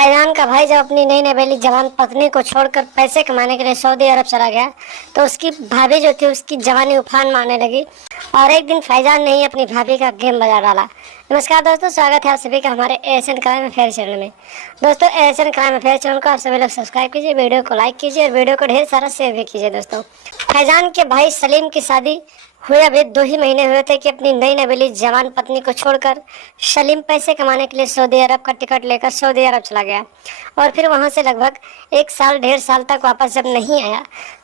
फैजान का भाई जब अपनी नई नवेली जवान पत्नी को छोड़कर पैसे कमाने के लिए सऊदी अरब चला गया तो उसकी भाभी जो थी उसकी जवानी उफान मारने लगी। और एक दिन फैजान ने ही अपनी भाभी का गेम बजा डाला। नमस्कार दोस्तों, स्वागत है आप सभी का हमारे एशियन क्राइम अफेयर चैनल में। दोस्तों, एशियन क्राइम अफेयर चैनल को आप सभी लोग सब्सक्राइब कीजिए, वीडियो को लाइक कीजिए और वीडियो को ढेर सारा शेयर भी कीजिए। दोस्तों, फैजान के भाई सलीम की शादी हुए अभी 2 ही महीने हुए थे कि अपनी नई नवेली जवान पत्नी को छोड़कर सलीम पैसे कमाने के लिए सऊदी अरब का टिकट लेकर सऊदी अरब चला गया। और फिर वहां से लगभग 1 साल 1.5 साल तक वापस जब नहीं आया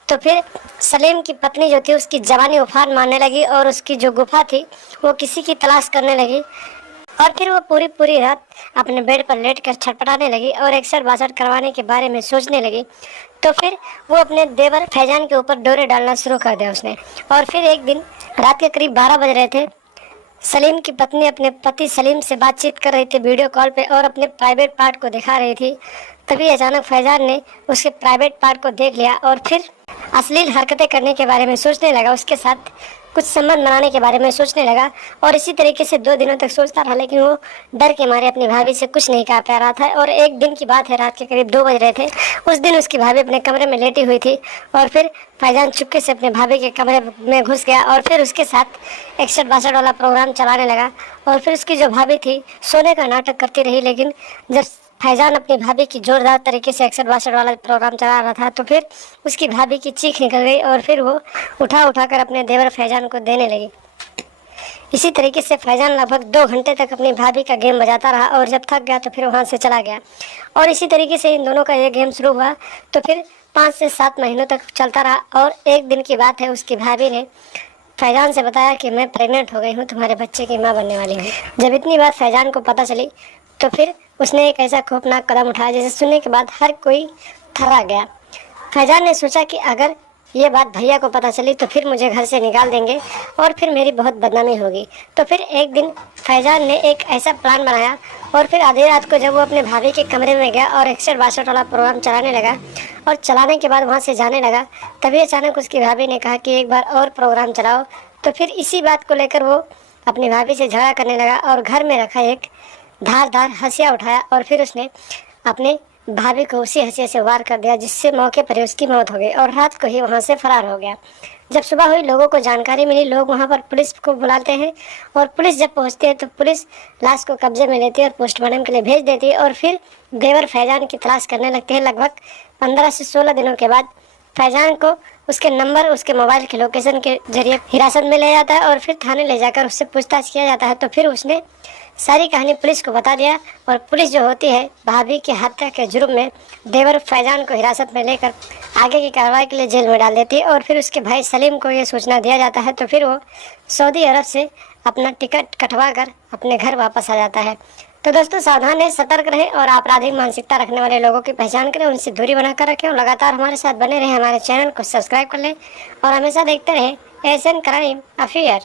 तो फिर सलीम की पत्नी जो थी उसकी जवानी उफान मारने लगी और उसकी जो गुफा थी वो किसी की तलाश करने लगी। और फिर वो पूरी पूरी रात अपने बेड पर लेटकर छटपटाने लगी और एक्सर बासठ करवाने के बारे में सोचने लगी। तो फिर वो अपने देवर फैजान के ऊपर डोरे डालना शुरू कर दिया उसने। और फिर एक दिन रात के करीब 12 बज रहे थे। सलीम की पत्नी अपने पति सलीम से बातचीत कर रही थी वीडियो कॉल पे और अपने प्राइवेट पार्ट को दिखा रही थी। तभी अचानक फैजान ने उसके प्राइवेट पार्ट को देख लिया और फिर अश्लील हरकतें करने के बारे में सोचने लगा, उसके साथ कुछ संबंध बनाने के बारे में सोचने लगा। और इसी तरीके से 2 दिनों तक सोचता रहा, लेकिन वो डर के मारे अपनी भाभी से कुछ नहीं कह पा रहा था। और एक दिन की बात है, रात के करीब 2 बज रहे थे। उस दिन उसकी भाभी अपने कमरे में लेटी हुई थी और फिर फैजान चुपके से अपने भाभी के कमरे में घुस गया और फिर उसके साथ 61-62 वाला प्रोग्राम चलाने लगा। और फिर उसकी जो भाभी थी सोने का नाटक करती रही, लेकिन जब फैजान अपनी भाभी की जोरदार तरीके से 61-62 वाला प्रोग्राम चला रहा था तो फिर उसकी भाभी की चीख निकल गई और फिर वो उठा कर अपने देवर फैजान को देने लगी। इसी तरीके से फैजान लगभग 2 घंटे तक अपनी भाभी का गेम बजाता रहा और जब थक गया तो फिर वहाँ से चला गया। और इसी तरीके से इन दोनों का ये गेम शुरू हुआ तो फिर 5 से 7 महीनों तक चलता रहा। और एक दिन की बात है, उसकी भाभी ने फैजान से बताया कि मैं प्रेग्नेंट हो गई हूँ, तुम्हारे बच्चे की माँ बनने वाली हूँ। जब इतनी बात फैजान को पता चली तो फिर उसने एक ऐसा खौफनाक कदम उठाया जिसे सुनने के बाद हर कोई थर्रा गया। फैजान ने सोचा कि अगर ये बात भैया को पता चली तो फिर मुझे घर से निकाल देंगे और फिर मेरी बहुत बदनामी होगी। तो फिर एक दिन फैजान ने एक ऐसा प्लान बनाया और फिर आधी रात को जब वो अपने भाभी के कमरे में गया और 61-62 वाला प्रोग्राम चलाने लगा और चलाने के बाद वहाँ से जाने लगा, तभी अचानक उसकी भाभी ने कहा कि एक बार और प्रोग्राम चलाओ। तो फिर इसी बात को लेकर वो अपनी भाभी से झगड़ा करने लगा और घर में रखा एक धारदार हंसिया उठाया और फिर उसने अपने भाभी को उसी हंसिया से वार कर दिया, जिससे मौके पर ही उसकी मौत हो गई और रात को ही वहां से फरार हो गया। जब सुबह हुई, लोगों को जानकारी मिली, लोग वहां पर पुलिस को बुलाते हैं और पुलिस जब पहुंचती है तो पुलिस लाश को कब्जे में लेती है और पोस्टमार्टम के लिए भेज देती है। और फिर देवर फैजान की तलाश करने लगते हैं। लगभग 15 से 16 दिनों के बाद फैजान को उसके नंबर, उसके मोबाइल के लोकेशन के जरिए हिरासत में ले जाता है और फिर थाने ले जाकर उससे पूछताछ किया जाता है। तो फिर उसने सारी कहानी पुलिस को बता दिया और पुलिस जो होती है भाभी की हत्या के जुर्म में देवर फैजान को हिरासत में लेकर आगे की कार्रवाई के लिए जेल में डाल देती है। और फिर उसके भाई सलीम को ये सूचना दिया जाता है तो फिर वो सऊदी अरब से अपना टिकट कटवा कर अपने घर वापस आ जाता है। तो दोस्तों, सावधान रहें, सतर्क रहें और आपराधिक मानसिकता रखने वाले लोगों की पहचान करें, उनसे दूरी बनाकर रखें और लगातार हमारे साथ बने रहें। हमारे चैनल को सब्सक्राइब कर लें और हमेशा देखते रहें एशियन क्राइम अफेयर।